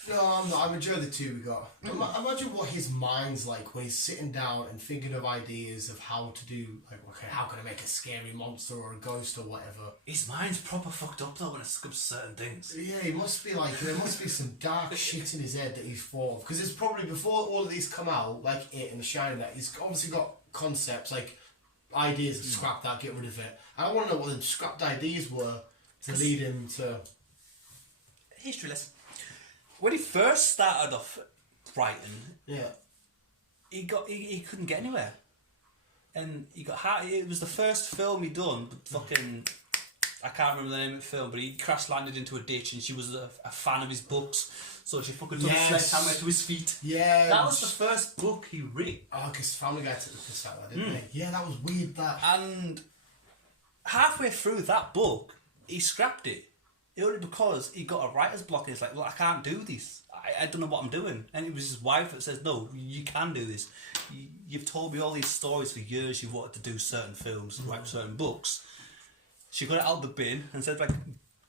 No, I'm not. I'm enjoying the two we got. Imagine what his mind's like when he's sitting down and thinking of ideas of how to do, like, okay, how can I make a scary monster or a ghost or whatever. His mind's proper fucked up though when it comes to certain things. Yeah, he must be like, there must be some dark shit in his head that he's thought of. Because it's probably, before all of these come out, like It and The Shining, that he's obviously got concepts, like ideas of scrap that, get rid of it. I want to know what the scrapped ideas were to lead him to... History lesson. When he first started off writing, he couldn't get anywhere, and he got it was the first film he done. But fucking, I can't remember the name of the film, but he crash landed into a ditch, and she was a fan of his books, so she fucking took a sledgehammer to his feet. Yeah, that was the first book he read. Oh, because Family Guy took the piss out of that, didn't they? Yeah, that was weird. That, and halfway through that book, he scrapped it. Only because he got a writer's block. He's like, well, I can't do this. I don't know what I'm doing. And it was his wife that says, no, you can do this. You've told me all these stories for years. You've wanted to do certain films, write certain books. She got it out the bin and said, like,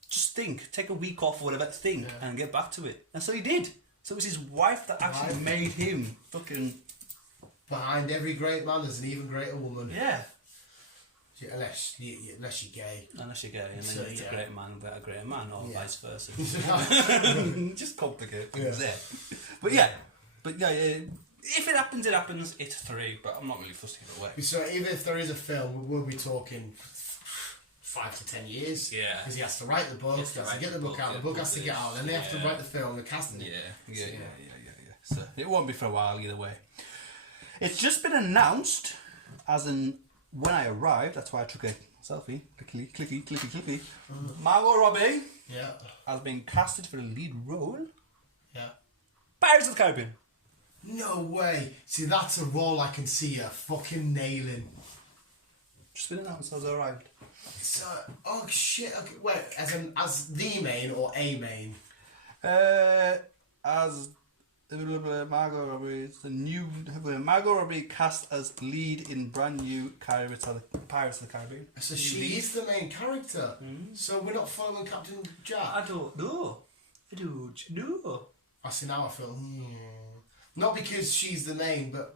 just think, take a week off or whatever, think, and get back to it. And so he did. So it was his wife that actually made him fucking... Behind every great man, there's an even greater woman. Yeah. Unless you're gay. Unless you're gay, and then So, it's a great man without a greater man, or vice versa. Just complicate things there. But yeah, if it happens, it happens. It's 3, but I'm not really fussed either way. So even if there is a film, we'll be talking 5 to 10 years. Yeah. Because he has to write the book, he has to get the book out, the book has to get out, and then they have to write the film, the casting. Yeah. So it won't be for a while either way. It's just been announced, as in when I arrived. That's why I took a selfie. Clicky. Margot Robbie has been casted for the lead role. Yeah. Pirates of the Caribbean. No way. See, that's a role I can see her fucking nailing. Just been announced as I arrived. So, oh shit. Okay, wait, as the main or a main? As Margot Robbie, it's the new Margot Robbie cast as lead in brand new Pirates of the Caribbean. So she is the main character. So we're not following Captain Jack. I don't know. I see, now I feel not because she's the main, but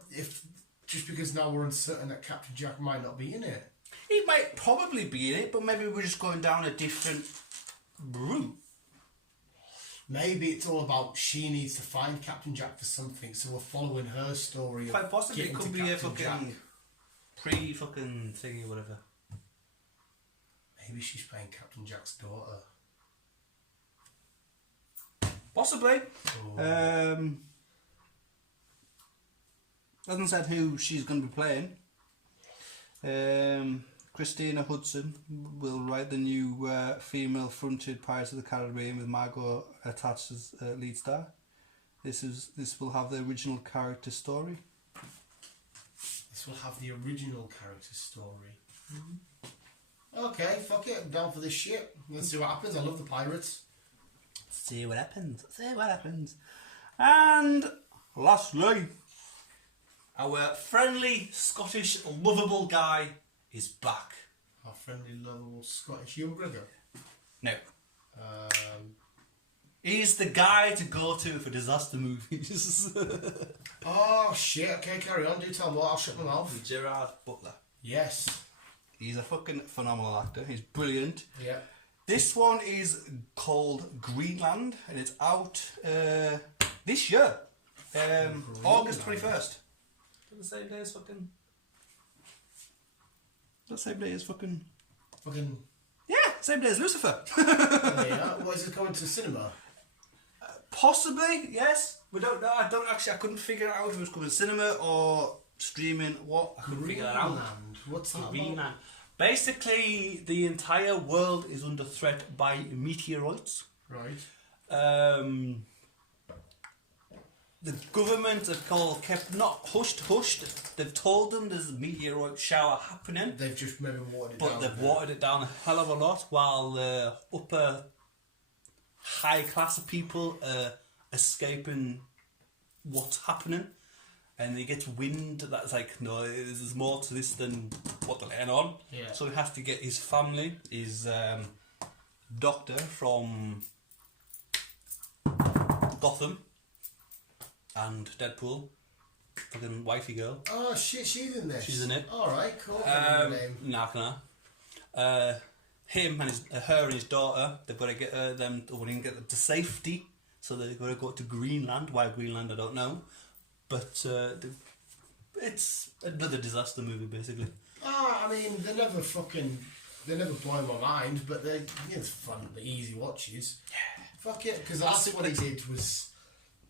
just because now we're uncertain that Captain Jack might not be in it. He might probably be in it, but maybe we're just going down a different route. Maybe it's all about she needs to find Captain Jack for something, so we're following her story. Quite possibly it could be a fucking Jack. pre-fucking thingy or whatever. Maybe she's playing Captain Jack's daughter. Possibly. Oh. Hasn't said who she's going to be playing. Christina Hudson will write the new female-fronted Pirates of the Caribbean with Margot attached as lead star. This will have the original character story. This will have the original character story. Okay, fuck it. I'm down for this shit. Let's see what happens. I love the pirates. See what happens. And lastly, our friendly, Scottish, lovable guy is back. Our friendly, lovable Scottish Hugh McGregor. No. He's the guy to go to for disaster movies. Oh shit! Okay, carry on. Do tell more. I'll shut my mouth. Gerard Butler. Yes. He's a fucking phenomenal actor. He's brilliant. Yeah. This one is called Greenland, and it's out this year, August 21st. The same day as fucking. The same day as fucking. Fucking. Yeah, same day as Lucifer. Yeah. What is it coming to cinema? Possibly, yes. We don't know. I couldn't figure out if it was coming to cinema or streaming. What? I couldn't figure that out. Greenland. What's that? Greenland. About? Basically, the entire world is under threat by meteorites. Right. The government have kept not hushed. They've told them there's a meteorite shower happening, They've just maybe watered it but down. they've watered it down a hell of a lot, while the upper high class of people are escaping what's happening. And he gets wind that's like, no, there's more to this than what they're letting on. Yeah. So he has to get his family, his doctor from Gotham, and Deadpool, fucking wifey girl. Oh shit! She's in this. She's in it. All right, cool. Name. Him and her and his daughter, they've got to get them to safety. So they've got to go to Greenland. Why Greenland, I don't know. But it's another disaster movie, basically. Oh, I mean, they never blow my mind, but it's fun, the easy watches. Yeah. Fuck it, because that's what he did was...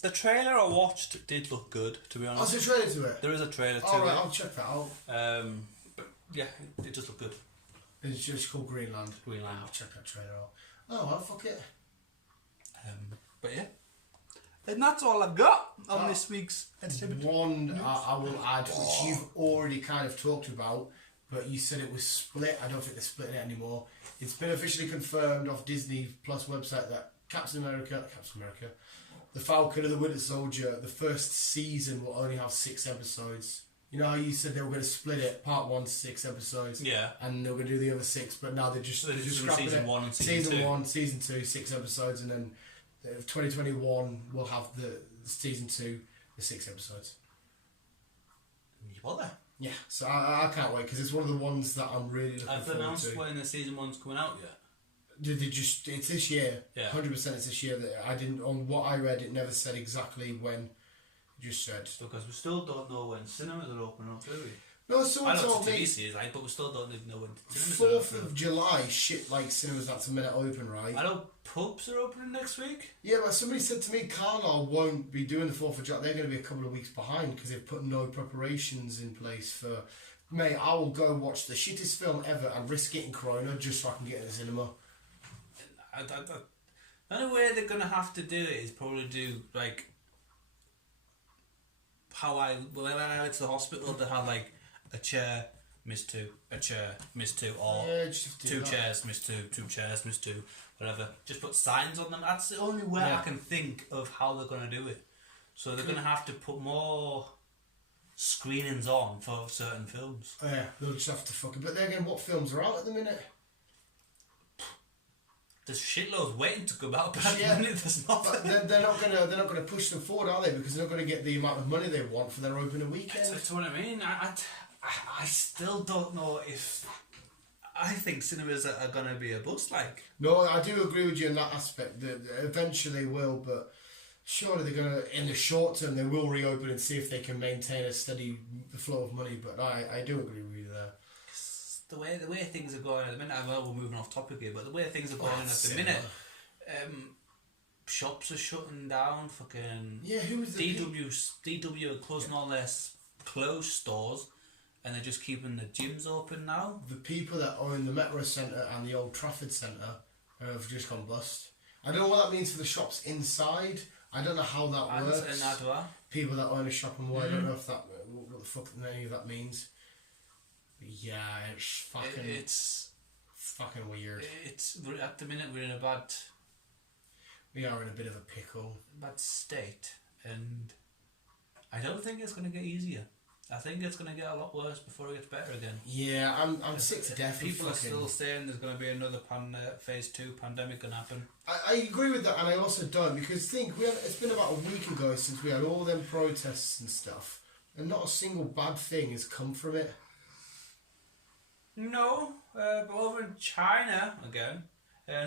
The trailer I watched did look good, to be honest. Oh, there's a trailer to it? There is a trailer to it. Alright, I'll check that out. But yeah, it just looked good. It's just called Greenland. Greenland. I'll check that trailer out. Oh, well, fuck it. But yeah. And that's all I've got on this week's entertainment. One I will add, which you've already kind of talked about, but you said it was split. I don't think they're splitting it anymore. It's been officially confirmed off Disney Plus website that Captain America, The Falcon and the Winter Soldier, the first season will only have 6 episodes. You know how you said they were going to split it, part 1, 6 episodes, Yeah. and they were going to do the other 6, but now they're just scrapping season it. 1 and season 2. 1, season 2, 6 episodes, and then 2021 will have the season 2, the 6 episodes. You bother? Yeah, so I can't wait because it's one of the ones that I'm really looking Have they forward announced to. when the season 1's coming out yet? It's this year. Yeah. 100% it's this year. That I didn't, on what I read, it never said exactly when. It just said. Because we still don't know when cinemas are opening up, do we? No, someone I know told it's a me TV series, like, but we still don't even know when cinemas are 4th opening. of July, shit like cinemas that's a minute open, right? I know pubs are opening next week. Yeah, but somebody said to me, Carlisle won't be doing the 4th of July. They're going to be a couple of weeks behind because they've put no preparations in place for. Mate, I will go watch the shittest film ever and risk getting corona just so I can get in the cinema. The only way they're going to have to do it is probably do, like, when I went to the hospital, they had, like, a chair, miss 2, a chair, miss 2, or Yeah, just have to do 2 that. chairs, miss 2, 2 chairs, miss 2, whatever. Just put signs on them. That's the only way Yeah. I can think of how they're going to do it. So they're going to have to put more screenings on for certain films. Yeah, they'll just have to fucking. But then again, what films are out at the minute? There's shitloads waiting to come out, but Yeah. at the minute there's nothing. But they're not gonna push them forward, are they? Because they're not gonna get the amount of money they want for their opening weekend. That's what I mean. I still don't know if I think cinemas are going to be a bust. Like, No, I do agree with you in that aspect. That eventually will, but surely they're gonna, in the short term, they will reopen and see if they can maintain a steady flow of money. But I do agree with you there. the way things are going at the minute. I know we're moving off topic here, but the way things are going at the cinema. minute, shops are shutting down. Fucking Yeah, who was the DW are closing all their closed stores, and they're just keeping the gyms open now. The people that own the Metro Centre and the Old Trafford Centre have just gone bust. I don't know what that means for the shops inside. I don't know how that works. And Adwa. People that own a shop and more, I don't know if that what the fuck any of that means. But yeah, it's fucking weird. At the minute we're in a bad We are in a bit of a pickle. state, and I don't think it's going to get easier. I think it's going to get a lot worse before it gets better again. Yeah, I'm sick to death. People are still saying there's going to be another phase 2 pandemic going to happen. I agree with that, and I also don't, because it's been about a week ago since we had all them protests and stuff, and not a single bad thing has come from it. No, but over in China again,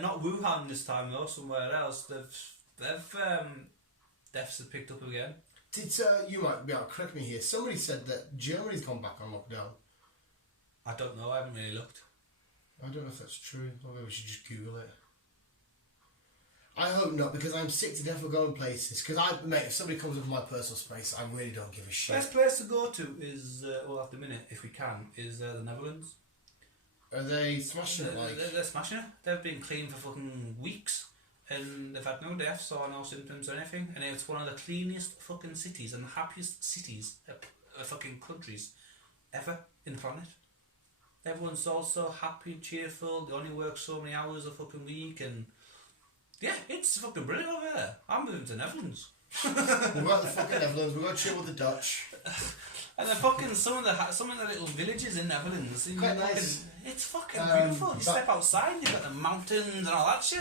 not Wuhan this time though, somewhere else. They've deaths have picked up again. Did you might be able to correct me here? Somebody said that Germany's gone back on lockdown. I don't know. I haven't really looked. I don't know if that's true. Or maybe we should just Google it. I hope not, because I'm sick to death of going places. Because mate, if somebody comes into my personal space, I really don't give a shit. Best place to go to is well, at the minute, if we can, is the Netherlands. Are they smashing it? They're smashing it. They've been clean for fucking weeks. And they've had no deaths or no symptoms or anything. And it's one of the cleanest fucking cities and the happiest cities, fucking countries, ever in the planet. Everyone's also happy, cheerful. They only work so many hours a fucking week. And yeah, it's fucking brilliant over there. I'm moving to the Netherlands. We've got the fucking Netherlands. We've got to chill with the Dutch. And the fucking some of the little villages in Netherlands. Quite nice. It's fucking beautiful. You step outside, you've got the mountains and all that shit.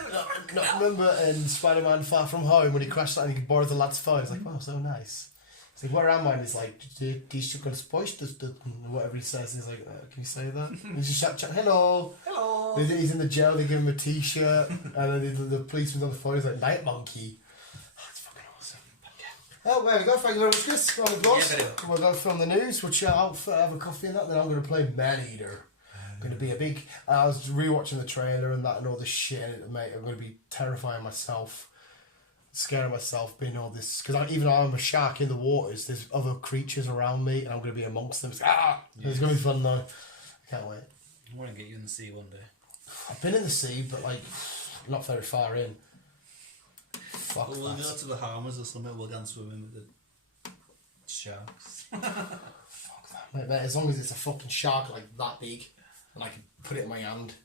Remember in Spider-Man Far From Home when he crashed that and he could borrow the lad's phone? It's like, wow, so nice. It's like, what around mine is like, whatever he says. He's like, can you say that? And he's just chat, hello. Hello. He's in the jail, they give him a t-shirt, and then the policeman's on the phone, he's like, night monkey. Oh, there we go. Thank you very much, Chris. Round of applause. Yeah, we'll go film the news. We'll chill out, have a coffee and that. Then I'm going to play Man-Eater. I'm going to be a big... I was rewatching the trailer and that and all this shit in it, mate. I'm going to be terrifying myself, scaring myself, being all this... Because even though I'm a shark in the waters, there's other creatures around me and I'm going to be amongst them. It's going to be fun, though. I can't wait. I want to get you in the sea one day. I've been in the sea, but, like, not very far in. Fuck we'll that. go to the Bahamas or something, we'll go and swim in with the sharks. Fuck that. Mate, as long as it's a fucking shark like that big and I can put it in my hand,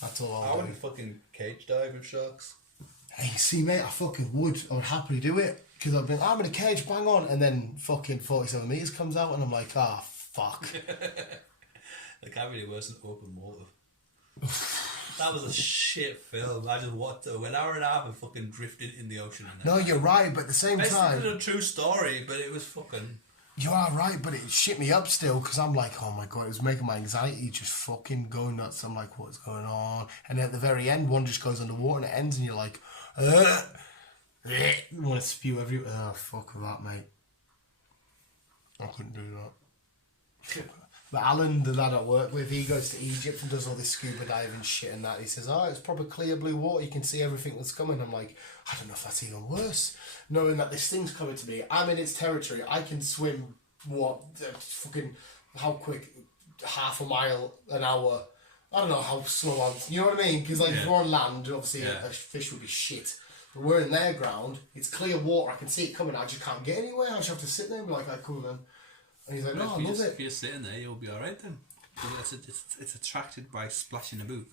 that's all I'll do. wouldn't fucking cage dive with sharks. Hey, see mate, I fucking would. I would happily do it. Because I've been, I'm in a cage, bang on, and then fucking 47 metres comes out and I'm like, fuck. That can't be worse than open water. That was a shit film. I just watched it. An hour and a half and fucking drifted in the ocean. No, you're right, but at the same time... It's a true story, but it was fucking... You are right, but it shit me up still, because I'm like, oh my god, it was making my anxiety just fucking go nuts. I'm like, what's going on? And then at the very end, one just goes underwater and it ends and you're like, you want to spew everywhere. Oh, fuck with that, mate. I couldn't do that. But Alan, the lad I work with, he goes to Egypt and does all this scuba diving shit and that. He says, it's proper clear blue water. You can see everything that's coming. I'm like, I don't know if that's even worse. Knowing that this thing's coming to me. I'm in its territory. I can swim, how quick? Half a mile an hour. I don't know how slow you know what I mean? Because if we're on land, obviously a fish would be shit. But we're in their ground. It's clear water. I can see it coming. I just can't get anywhere. I just have to sit there and be like, cool then. And he's like, no, I love it. If you're sitting there, you'll be alright then. It's attracted by splashing a boot.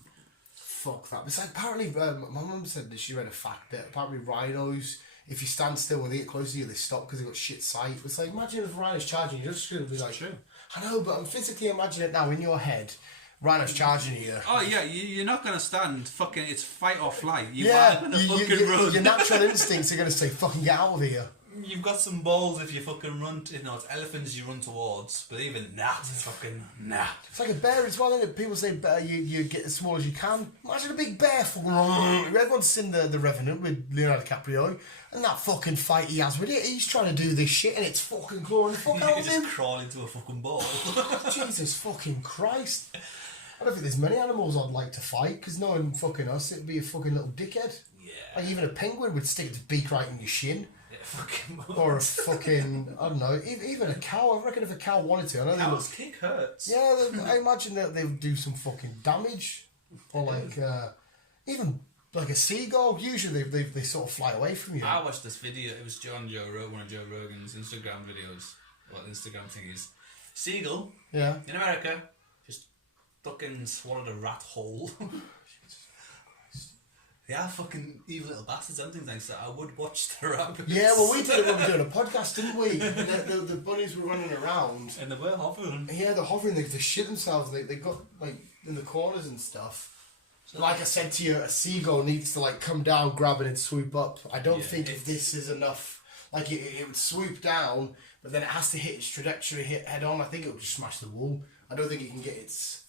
Fuck that. It's like, apparently, my mum said that she read a fact that apparently rhinos, if you stand still when they get close to you, they stop because they've got shit sight. It's like, imagine if a rhino's charging you, you're just going to be like, true. I know, but I'm physically imagining it now in your head. Rhino's charging you. Oh yeah, you're not going to stand fucking, it's fight or flight. You are going to fucking run. Your natural instincts are going to say, fucking get out of here. You've got some balls if you fucking run, it's elephants you run towards, but even that, it's fucking, nah. It's like a bear as well, isn't it? People say you get as small as you can. Imagine a big bear. Everyone's seen the Revenant with Leonardo DiCaprio, and that fucking fight he has with it. He's trying to do this shit, and it's fucking clawing the fuck out of him. Just crawl into a fucking ball. Jesus fucking Christ. I don't think there's many animals I'd like to fight, because knowing fucking us, it'd be a fucking little dickhead. Yeah. Like even a penguin would stick its beak right in your shin. Fucking or a fucking, I don't know, even a cow. I reckon if a cow wanted to, I know cow's kick hurts. Yeah, I imagine that they would do some fucking damage. Or like, even like a seagull. Usually they sort of fly away from you. I watched this video. It was one of Joe Rogan's Instagram videos. What Instagram thing is? Seagull. Yeah. In America, just fucking swallowed a rat whole. They are fucking evil little bastards. Them things like that. I would watch the rabbits. Yeah, well, we did it when we were doing a podcast, didn't we? The bunnies were running around. And they were hovering. Yeah, they're hovering. They shit themselves. They got like in the corners and stuff. So, like I said to you, a seagull needs to like come down, grab it, and swoop up. I don't think if this is enough. Like it would swoop down, but then it has to hit its trajectory, hit head on. I think it would just smash the wall. I don't think it can get its.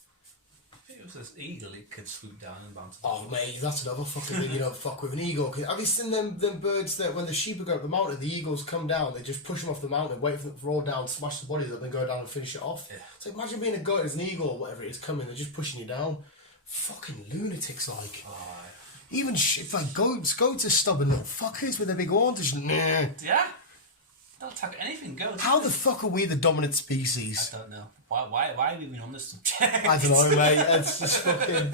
If it was this eagle, it could swoop down and bounce. Oh mate, that's another fucking thing you don't fuck with an eagle. Have you seen them birds that when the sheep go up the mountain, the eagles come down, they just push them off the mountain, wait for them to roll down, smash the bodies up, then go down and finish it off. Yeah. It's like imagine being a goat as an eagle or whatever it is coming, they're just pushing you down. Fucking lunatics like. Oh. Even like goats are stubborn little fuckers with their big horns. Just, nah. Yeah. They'll attack anything goes. How the fuck are we the dominant species? I don't know. Why are we even on this subject? I don't know, mate. It's just fucking.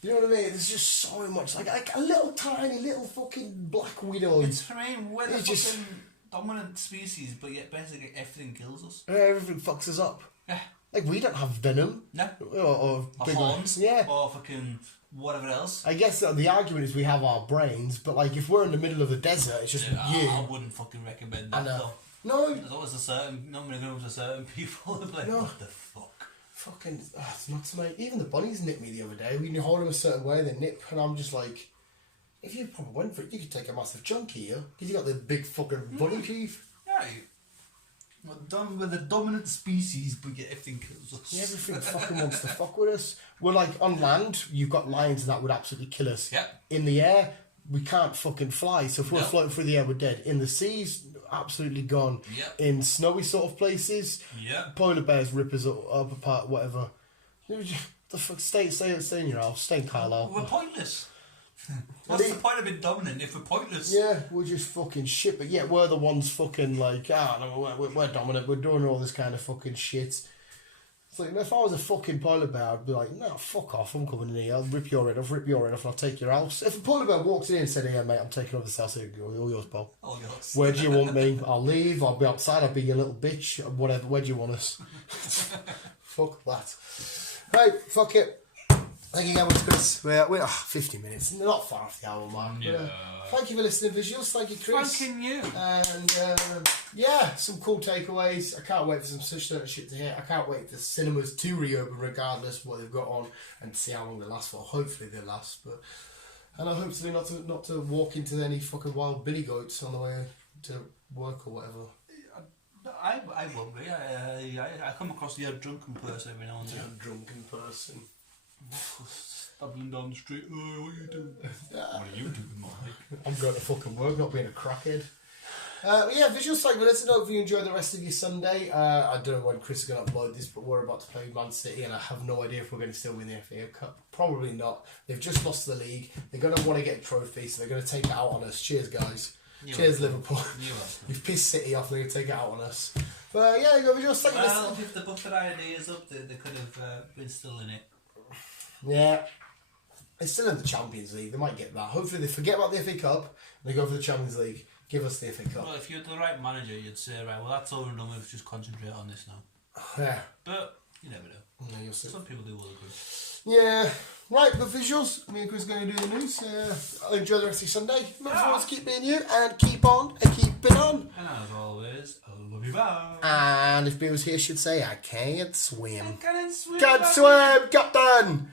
You know what I mean? There's just so much. Like a little tiny little fucking black widow. It's I mean, we're the fucking dominant species, but yet basically everything kills us. Yeah, everything fucks us up. Yeah. Like we don't have venom. No. Or big horns. Yeah. Or fucking whatever else. I guess the argument is we have our brains, but like if we're in the middle of the desert, it's just you. I wouldn't fucking recommend that though. No. There's always normally groups of certain people that like, what the fuck? Fucking, it's nuts, mate. Even the bunnies nipped me the other day. When you hold them a certain way, they nip, and I'm just like, if you probably went for it, you could take a massive chunk here, because you got the big fucking bunny teeth. Yeah. We're the dominant species, but yet everything kills us. Yeah, everything fucking wants to fuck with us. We're like, on land, you've got lions that would absolutely kill us. Yeah. In the air, we can't fucking fly, so if we're floating through the air, we're dead. In the seas, absolutely gone. Yep. In snowy sort of places, polar bears rip us up apart, whatever. The fuck, stay in your house, stay in Carlisle. We're pointless. What's the point of being dominant if we're pointless? Yeah, we're just fucking shit, but yet we're the ones fucking like, no, we're dominant, we're doing all this kind of fucking shit. It's like, if I was a fucking polar bear, I'd be like, no, fuck off, I'm coming in here, I'll rip your head off, and I'll take your house. If a polar bear walks in and said, hey mate, I'm taking over this house, all yours, pal. All yours. Where do you want me? I'll leave, I'll be outside, I'll be your little bitch, whatever, where do you want us? Fuck that. Right, fuck it. Thank you very much, Chris. We're 50 minutes, not far off the hour mark. Yeah. Thank you for listening, Visuals. Thank you, Chris. Thanking you. And some cool takeaways. I can't wait for some such certain shit to hit. I can't wait for cinemas to reopen, regardless of what they've got on, and see how long they last for. Hopefully they last, and I hopefully not to walk into any fucking wild billy goats on the way to work or whatever. I won't be. I come across the drunken person every now and then. A drunken person. Stumbling down the street. Oh, what are you doing? What are you doing, Mike? I'm going to fucking work, not being a crackhead. Visual segment. Let us know if you enjoy the rest of your Sunday. I don't know when Chris is going to upload this, but we're about to play Man City, and I have no idea if we're going to still win the FA Cup. Probably not. They've just lost the league. They're going to want to get a trophy, so they're going to take it out on us. Cheers, guys. Cheers, Liverpool. You've pissed City off, they're going to take it out on us. But Visual segment. Well, if the Buffett idea is up, they could have been still in it. Yeah. They're still in the Champions League. They might get that. Hopefully they forget about the FA Cup and they go for the Champions League. Give us the FA Cup. Well, if you're the right manager, you'd say, right, well, that's all we're done with. Just concentrate on this now. Yeah. But you never know. Yeah, you'll see. Some people do all agree. Yeah. Right, but Visuals. Me and Chris are going to do the news. I'll enjoy the rest of your Sunday. Remember to keep being you and keep on and keep it on. And as always, I love you, bye. And if Bill's here, should say, I can't swim. I can't swim. Can't swim, Captain!